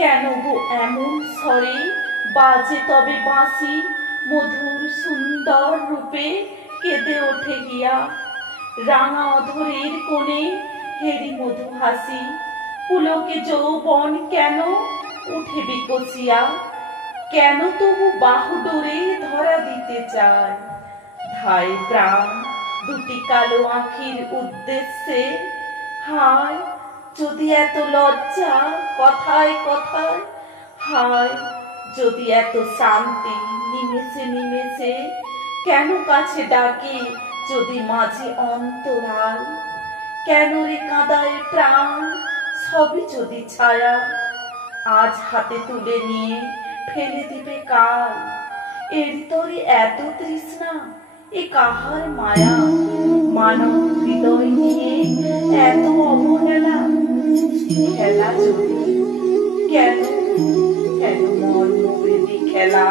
কেন গো এমন স্বরে বাজে তবে বাঁশি, মধুর সুন্দর রূপে কেঁদে ওঠে গিয়া। রাঙা অধরের কোণে হেরি মধু হাসি, পুলকে যৌবন কেন উঠে বিকশিয়া। কেন তবু বাহু ডোরে ধরা দিতে চায় ধায় প্রাণ দুটি কালো আঁখির উদ্দেশ্যে। হায় যদি এত লজ্জা কথায় কথায়, হায় যদি এত শান্তি নিমেষে নিমেষে। কেন কাছে ডাকে যদি মাঝে অন্তরাল, কেন রে কাঁদায় প্রাণ সবই যদি ছায়া। আজ হাতে তুলে নিয়ে ফেলে দিবে কাল, এর তরে এত তৃষ্ণা এ কাহার মায়া। মানব হৃদয় নিয়ে এত অবহেলা, খেলা যদি কেন কেন মর্মবেদী খেলা।